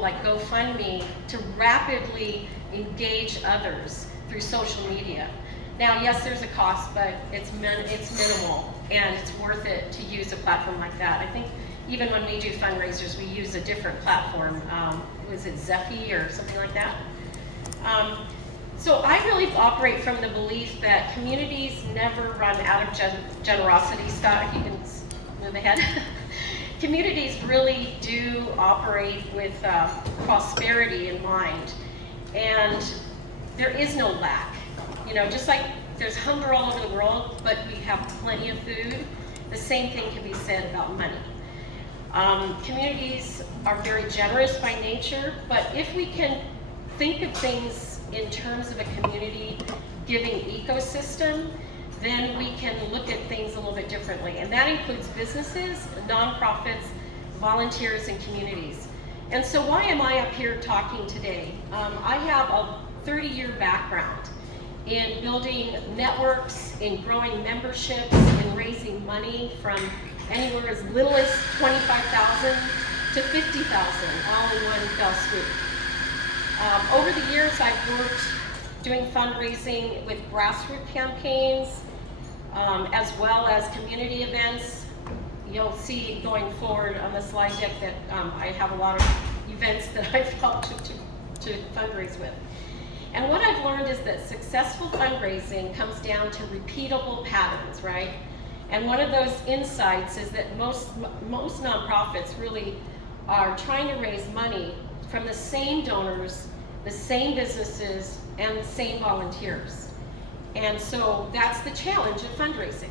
like GoFundMe to rapidly engage others through social media. Now, yes, there's a cost, but it's minimal, and it's worth it to use a platform like that. I think even when we do fundraisers, we use a different platform. Was it Zephy or something like that? So I really operate from the belief that communities never run out of generosity. Scott, if you can move ahead. Communities really do operate with prosperity in mind, and there is no lack. You know, just like there's hunger all over the world, but we have plenty of food, the same thing can be said about money. Communities are very generous by nature, but if we can think of things in terms of a community giving ecosystem, then we can look at things a little bit differently. And that includes businesses, nonprofits, volunteers, and communities. And so why am I up here talking today? I have a 30-year background in building networks, in growing memberships, in raising money from anywhere as little as $25,000 to $50,000, all in one fell swoop. Over the years, I've worked doing fundraising with grassroots campaigns, as well as community events. You'll see going forward on the slide deck that I have a lot of events that I've helped to fundraise with. And what I've learned is that successful fundraising comes down to repeatable patterns, right? And one of those insights is that most nonprofits really are trying to raise money from the same donors, the same businesses, and the same volunteers. And so that's the challenge of fundraising.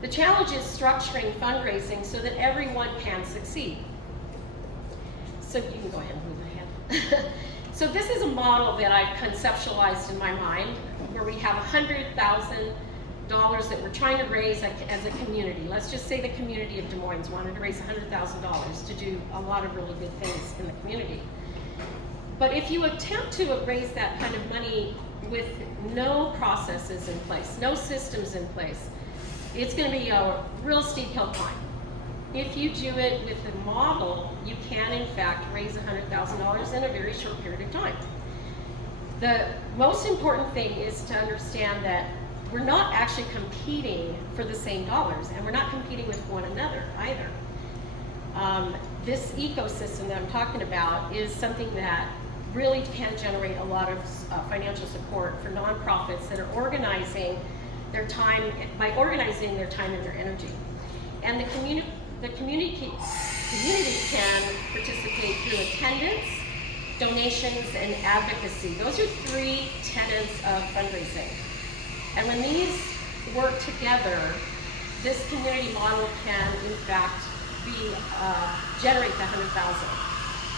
The challenge is structuring fundraising so that everyone can succeed. So you can go ahead and move ahead. So this is a model that I conceptualized in my mind, where we have $100,000 that we're trying to raise as a community. Let's just say the community of Des Moines wanted to raise $100,000 to do a lot of really good things in the community. But if you attempt to raise that kind of money with no processes in place, no systems in place, it's going to be a real steep hill climb. If you do it with a model, you can in fact raise $100,000 in a very short period of time. The most important thing is to understand that we're not actually competing for the same dollars, and we're not competing with one another either. This ecosystem that I'm talking about is something that really can generate a lot of financial support for nonprofits that are organizing their time, by organizing their time and their energy. And the community can participate through attendance, donations, and advocacy. Those are three tenets of fundraising. And when these work together, this community model can, in fact, generate the $100,000.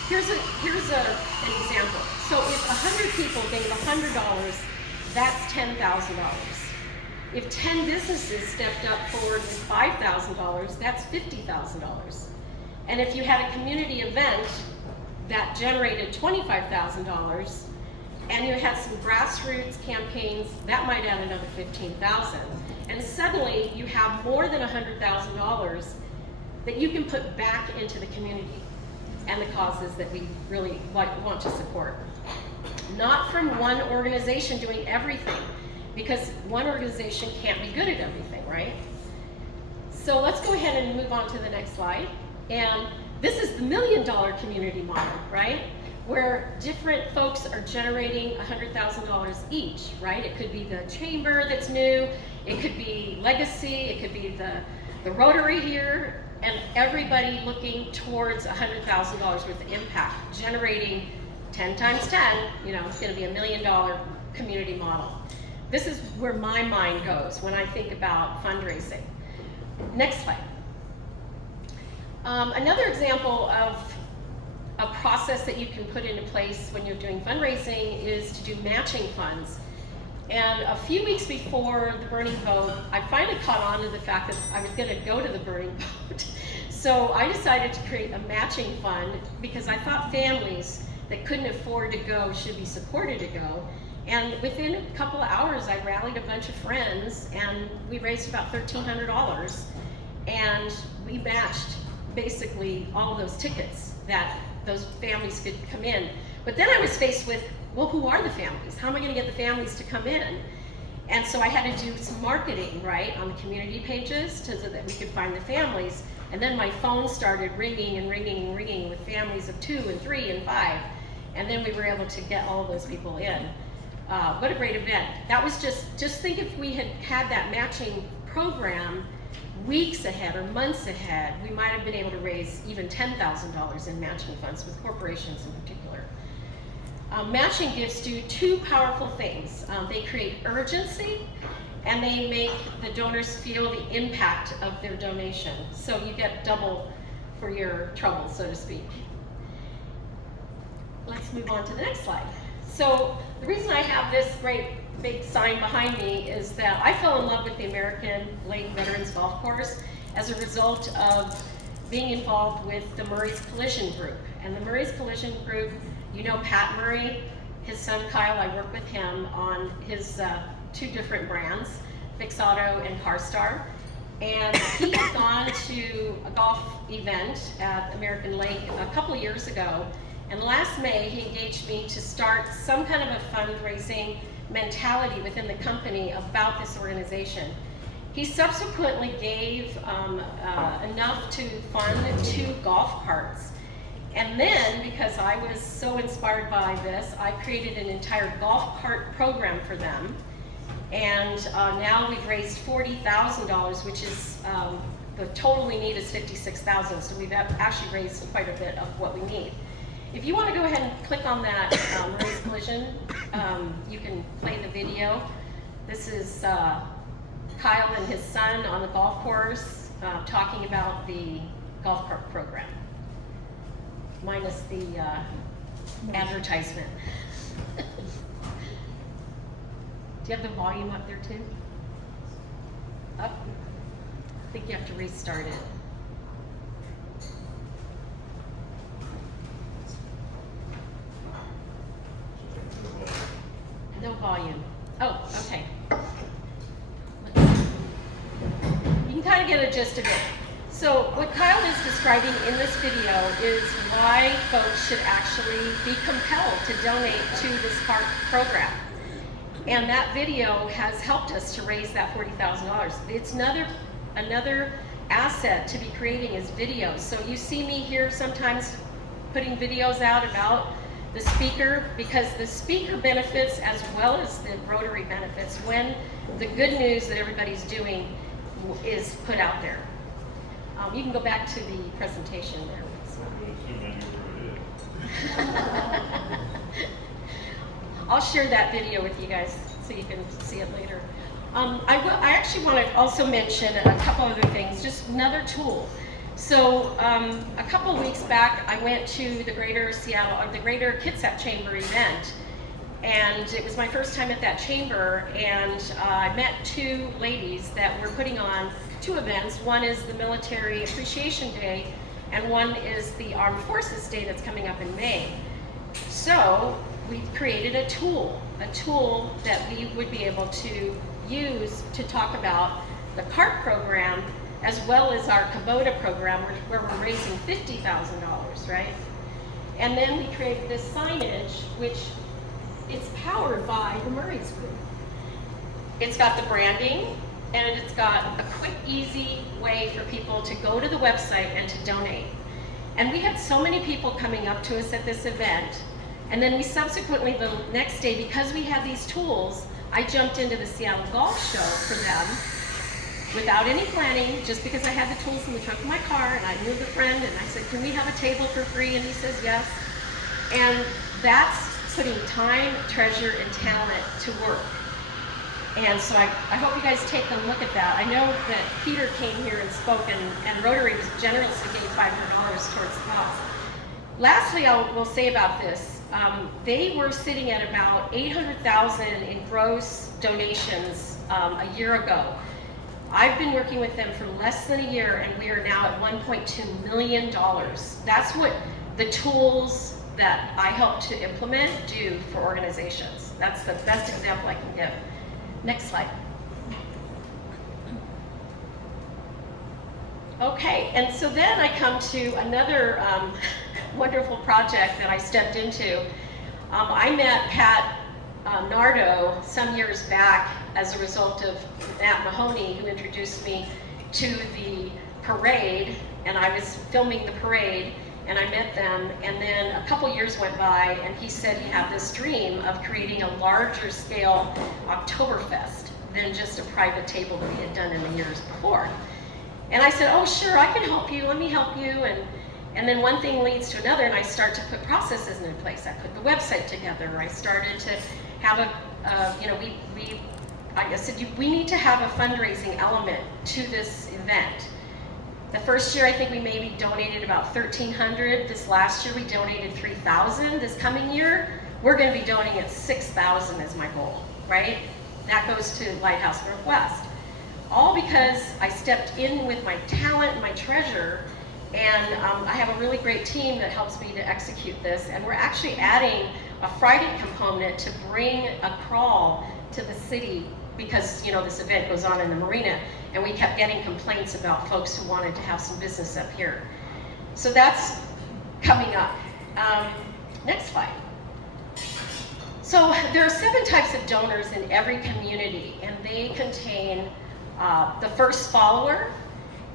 Here's an example. So if 100 people gave $100, that's $10,000. If 10 businesses stepped up forward with $5,000, that's $50,000. And if you had a community event that generated $25,000, and you had some grassroots campaigns, that might add another $15,000. And suddenly you have more than $100,000 that you can put back into the community and the causes that we really want to support. Not from one organization doing everything, because one organization can't be good at everything, right? So let's go ahead and move on to the next slide. And this is the $1 million community model, right? Where different folks are generating $100,000 each, right? It could be the chamber that's new, it could be legacy, it could be the Rotary here, and everybody looking towards $100,000 worth of impact, generating 10 times 10, you know, it's gonna be $1 million community model. This is where my mind goes when I think about fundraising. Next slide. Another example of a process that you can put into place when you're doing fundraising is to do matching funds. And a few weeks before the burning vote, I finally caught on to the fact that I was gonna go to the burning vote. So I decided to create a matching fund because I thought families that couldn't afford to go should be supported to go. And within a couple of hours, I rallied a bunch of friends and we raised about $1,300. And we matched basically all those tickets that those families could come in. But then I was faced with, well, who are the families? How am I gonna get the families to come in? And so I had to do some marketing, right, on the community pages so that we could find the families. And then my phone started ringing and ringing and ringing with families of 2 and 3 and 5. And then we were able to get all of those people in. What a great event. That was just think if we had had that matching program weeks ahead or months ahead, we might have been able to raise even $10,000 in matching funds with corporations in particular. Matching gifts do 2 powerful things. They create urgency, and they make the donors feel the impact of their donation. So you get double for your trouble, so to speak. Let's move on to the next slide. So the reason I have this great big sign behind me is that I fell in love with the American Lake Veterans Golf Course as a result of being involved with the Murray's Collision Group. And the Murray's Collision Group, you know Pat Murray, his son Kyle, I work with him on his 2 different brands, Fix Auto and CarStar. And he had gone to a golf event at American Lake a couple of years ago. And last May, he engaged me to start some kind of a fundraising mentality within the company about this organization. He subsequently gave enough to fund 2 golf carts. And then, because I was so inspired by this, I created an entire golf cart program for them. And now we've raised $40,000, which is, the total we need is $56,000. So we've actually raised quite a bit of what we need. If you want to go ahead and click on that Murray's Collision, you can play the video. This is Kyle and his son on the golf course talking about the golf cart program, minus the advertisement. Do you have the volume up there too? Up? I think you have to restart it. No volume. Oh, okay. You can kind of get a gist of it. So what Kyle is describing in this video is why folks should actually be compelled to donate to this CART program. And that video has helped us to raise that $40,000. It's another asset to be creating is videos. So you see me here sometimes putting videos out about the speaker, because the speaker benefits as well as the Rotary benefits when the good news that everybody's doing is put out there. You can go back to the presentation there. I'll share that video with you guys so you can see it later. I actually want to also mention a couple other things, just another tool. So a couple weeks back, I went to the Greater Seattle, or the Greater Kitsap Chamber event, and it was my first time at that chamber, and I met 2 ladies that were putting on 2 events. One is the Military Appreciation Day, and one is the Armed Forces Day that's coming up in May. So we created a tool that we would be able to use to talk about the CART program as well as our Kubota program where we're raising $50,000, right? And then we created this signage, which it's powered by the Murray's Group. It's got the branding, and it's got a quick, easy way for people to go to the website and to donate. And we had so many people coming up to us at this event, and then we subsequently, the next day, because we had these tools, I jumped into the Seattle Golf Show for them without any planning, just because I had the tools in the trunk of my car, and I knew the friend, and I said, can we have a table for free? And he says yes. And that's putting time, treasure, and talent to work. And so I hope you guys take a look at that. I know that Peter came here and spoke, and Rotary was generously gave $500 towards the cause. Lastly, I will say about this, they were sitting at about $800,000 in gross donations a year ago. I've been working with them for less than a year, and we are now at $1.2 million. That's what the tools that I help to implement do for organizations. That's the best example I can give. Next slide. Okay, and so then I come to another wonderful project that I stepped into. I met Pat Nardo some years back as a result of Matt Mahoney, who introduced me to the parade, and I was filming the parade, and I met them, and then a couple years went by, and he said he had this dream of creating a larger scale Oktoberfest than just a private table that he had done in the years before. And I said, oh sure, I can help you, let me help you, and then one thing leads to another, and I start to put processes in place. I put the website together, I started to have I said, we need to have a fundraising element to this event. The first year, I think we maybe donated about $1,300. This last year, we donated $3,000. This coming year, we're going to be donating at $6,000 as my goal, right? That goes to Lighthouse Northwest. All because I stepped in with my talent and my treasure, and I have a really great team that helps me to execute this, and we're actually adding a Friday component to bring a crawl to the city, because this event goes on in the marina, and we kept getting complaints about folks who wanted to have some business up here. So that's coming up. Next slide. So there are 7 types of donors in every community, and they contain the first follower,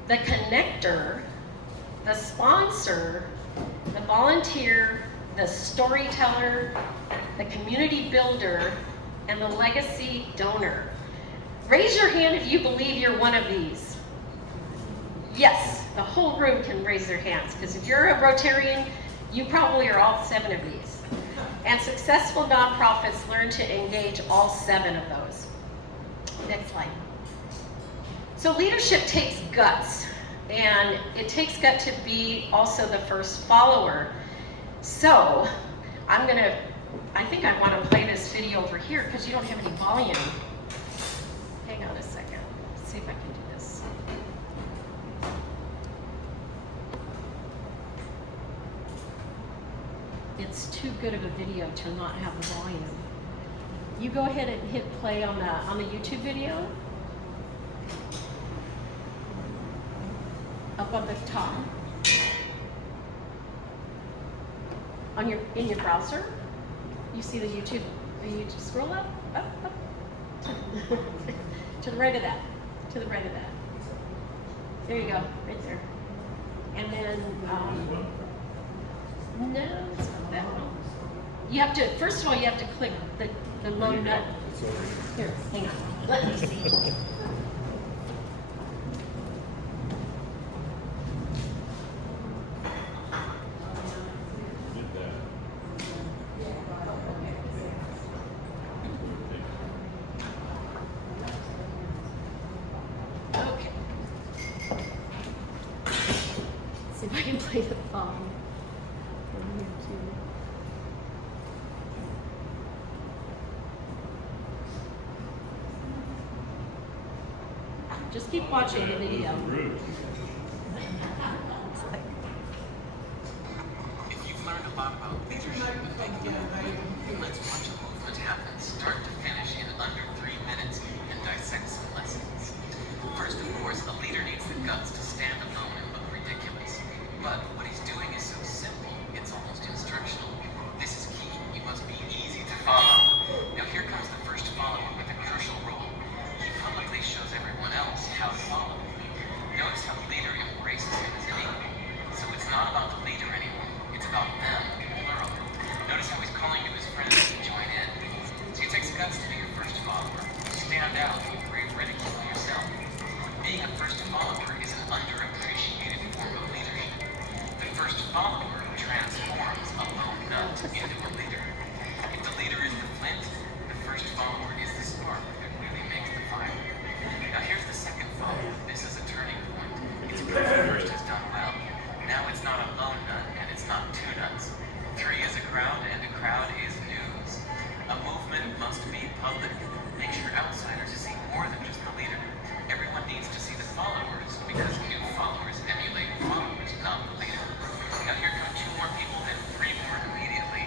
the connector, the sponsor, the volunteer, the storyteller, the community builder, and the legacy donor. Raise your hand if you believe you're one of these. Yes, the whole room can raise their hands, because if you're a Rotarian, you probably are all 7 of these. And successful nonprofits learn to engage all 7 of those. Next slide. So leadership takes guts, and it takes gut to be also the first follower. So I think I want to play this video over here because you don't have any volume. Hang on a second. Let's see if I can do this. It's too good of a video to not have the volume. You go ahead and hit play on the YouTube video. Up on the top. In your browser. You see the YouTube, scroll up, to the right of that, to the right of that. There you go, right there. And then, no, it's not that one. You have to, first of all, you have to click the low nut. Here, hang on, let me see. See if I can play the phone from YouTube. Just keep watching the video. If you've learned a lot about leadership and thinking, let's watch a movement happen start to finish in under 3 minutes and dissect some lessons. First, of course, a leader needs the guts to stand alone and look ridiculous. But what he's doing is so simple, it's almost instructional. This is key. You must be easy to follow. Now here comes the first follower with a crucial role. He publicly shows everyone else how to follow. Notice how the leader embraces him as an equal. So it's not about the leader anymore. It's about them, plural. Notice how he's calling to his friends to join in. So it takes guts to be your first follower. Stand out and ridicule yourself. Being a first follower is an underappreciated form of leadership. The first follower transforms a lone nut into a leader. If the leader is the flint, the first follower is the spark that really makes the fire. Now here's the second follower. This is a turning point. It's proof the first has done well. Now it's not a lone nut, and it's not 2 nuts. 3 is a crowd, and a crowd is news. A movement must be public. Make sure outsiders see more than just the leader. Everyone needs to see the followers, because new followers emulate followers, not the leader. Now here come 2 more people, then 3 more immediately.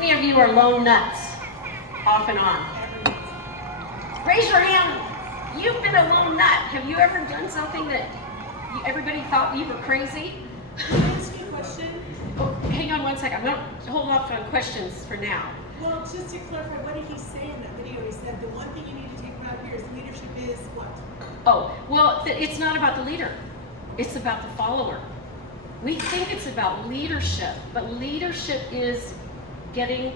many of you are lone nuts, off and on? Raise your hand. You've been a lone nut. Have you ever done something that everybody thought you were crazy? Can I ask you a question? Oh, hang on one second. I'm going to hold off on questions for now. Well, just to clarify, what did he say in that video? He said the one thing you need to take from out here is leadership is what? Oh, well, it's not about the leader. It's about the follower. We think it's about leadership, but leadership is getting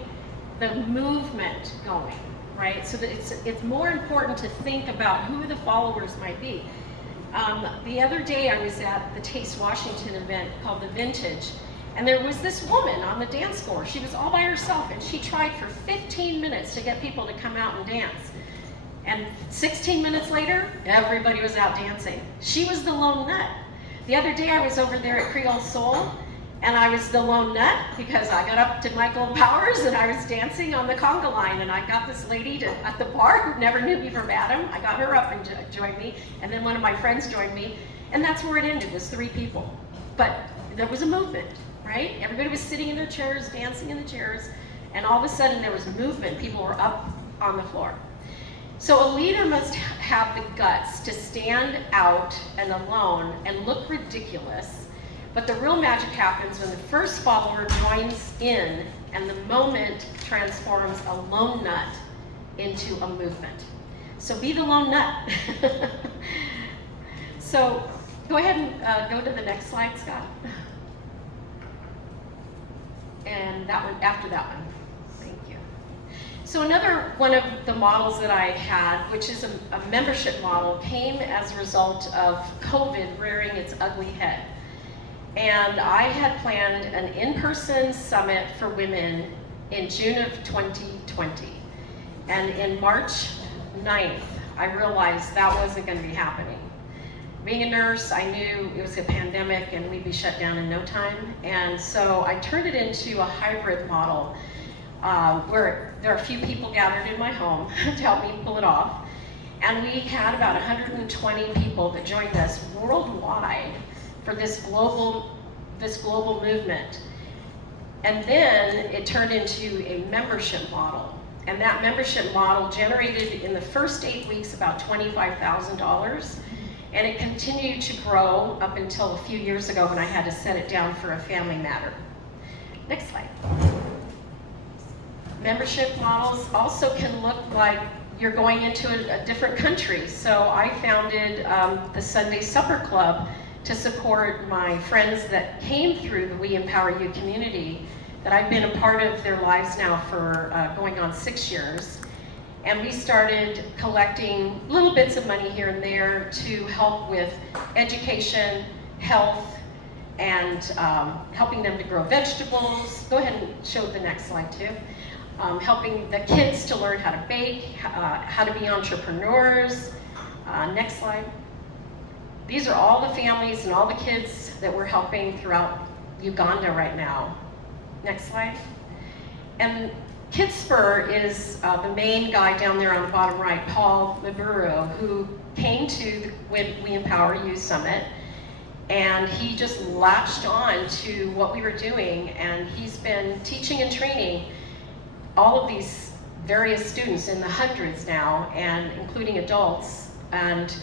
the movement going, right? So that it's more important to think about who the followers might be. The other day I was at the Taste Washington event called The Vintage, and there was this woman on the dance floor. She was all by herself, and she tried for 15 minutes to get people to come out and dance. And 16 minutes later, everybody was out dancing. She was the lone nut. The other day I was over there at Creole Soul, and I was the lone nut because I got up to Michael Powers and I was dancing on the conga line, and I got this lady at the bar who never knew me from Adam. I got her up and joined me, and then one of my friends joined me, and that's where it ended, was 3 people. But there was a movement, right? Everybody was sitting in their chairs, dancing in the chairs, and all of a sudden there was movement. People were up on the floor. So a leader must have the guts to stand out and alone and look ridiculous, but the real magic happens when the first follower joins in and the moment transforms a lone nut into a movement. So be the lone nut. So go ahead and go to the next slide, Scott. And that one, after that one. Thank you. So another one of the models that I had, which is a membership model, came as a result of COVID rearing its ugly head. And I had planned an in-person summit for women in June of 2020. And in March 9th, I realized that wasn't going to be happening. Being a nurse, I knew it was a pandemic and we'd be shut down in no time. And so I turned it into a hybrid model where there are a few people gathered in my home to help me pull it off. And we had about 120 people that joined us worldwide for this global movement. And then it turned into a membership model. And that membership model generated in the first 8 weeks about $25,000. And it continued to grow up until a few years ago when I had to set it down for a family matter. Next slide. Membership models also can look like you're going into a different country. So I founded the Sunday Supper Club to support my friends that came through the We Empower You community, that I've been a part of their lives now for going on 6 years. And we started collecting little bits of money here and there to help with education, health, and helping them to grow vegetables. Go ahead and show the next slide too. Helping the kids to learn how to bake, how to be entrepreneurs. Next slide. These are all the families and all the kids that we're helping throughout Uganda right now. Next slide. And Kitspur is the main guy down there on the bottom right, Paul Maburu, who came to the We Empower You Summit, and he just latched on to what we were doing, and he's been teaching and training all of these various students in the hundreds now, and including adults, and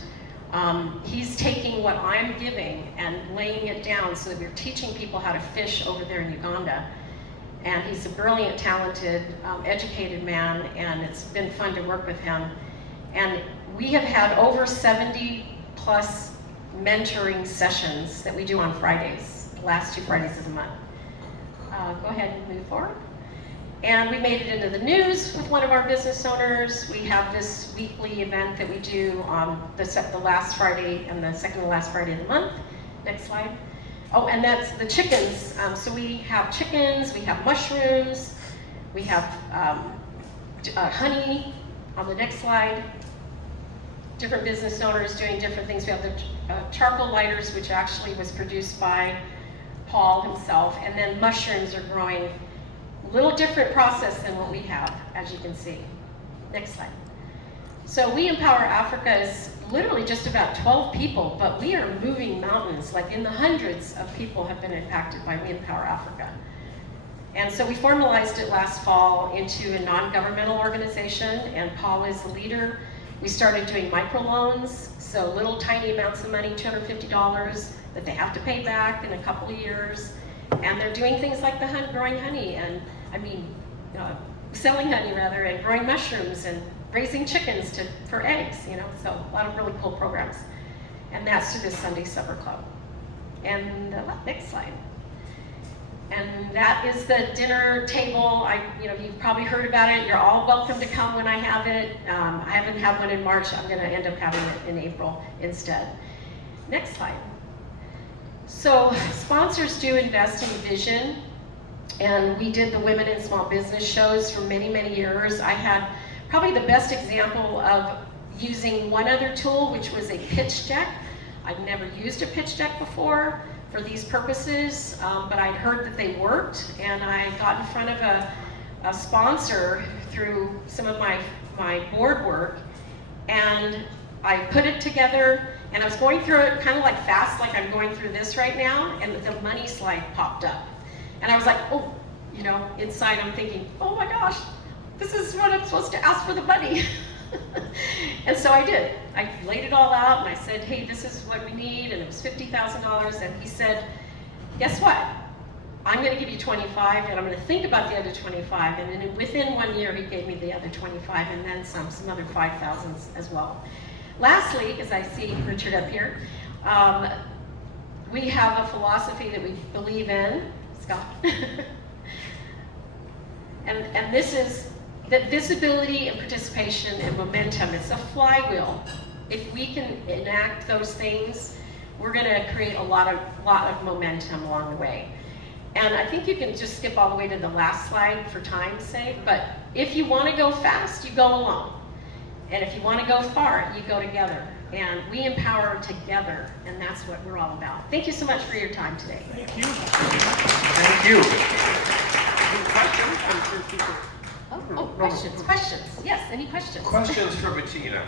he's taking what I'm giving and laying it down so that we're teaching people how to fish over there in Uganda. And he's a brilliant, talented, educated man, and it's been fun to work with him. And we have had over 70 plus mentoring sessions that we do on Fridays, the last 2 Fridays of the month. Go ahead and move forward. And we made it into the news with one of our business owners. We have this weekly event that we do on the last Friday and the second to last Friday of the month. Next slide. Oh, and that's the chickens. So we have chickens, we have mushrooms, we have honey on the next slide. Different business owners doing different things. We have the charcoal lighters, which actually was produced by Paul himself, and then mushrooms are growing. A little different process than what we have, as you can see. Next slide. So We Empower Africa is literally just about 12 people, but we are moving mountains. Like in the hundreds of people have been impacted by We Empower Africa. And so we formalized it last fall into a non-governmental organization, and Paul is the leader. We started doing microloans, so little tiny amounts of money, $250, that they have to pay back in a couple of years. And they're doing things like growing honey, and selling honey rather, and growing mushrooms and raising chickens for eggs, so a lot of really cool programs. And that's through the Sunday Supper Club. And next slide. And that is the dinner table. You've probably heard about it. You're all welcome to come when I have it. I haven't had one in March. I'm going to end up having it in April instead. Next slide. So sponsors do invest in vision, and we did the Women in Small Business shows for many, many years. I had probably the best example of using one other tool, which was a pitch deck. I'd never used a pitch deck before for these purposes, but I'd heard that they worked, and I got in front of a sponsor through some of my board work, and I put it together, and I was going through it kind of fast, like I'm going through this right now, and the money slide popped up. And I was like, oh, inside I'm thinking, oh my gosh, this is what I'm supposed to ask for the money. And so I did. I laid it all out, and I said, hey, this is what we need, and it was $50,000, and he said, guess what? I'm going to give you 25, and I'm going to think about the other 25, and then within 1 year, he gave me the other 25, and then some other 5,000s as well. Lastly, as I see Richard up here, we have a philosophy that we believe in, Scott, and this is that visibility and participation and momentum. It's a flywheel. If we can enact those things, we're going to create a lot of momentum along the way. And I think you can just skip all the way to the last slide for time's sake, but if you want to go fast, you go alone. And if you want to go far, you go together. And we empower together, and that's what we're all about. Thank you so much for your time today. Thank you. Thank you. Any questions? Oh, questions. Yes, any questions? Questions for Bettina.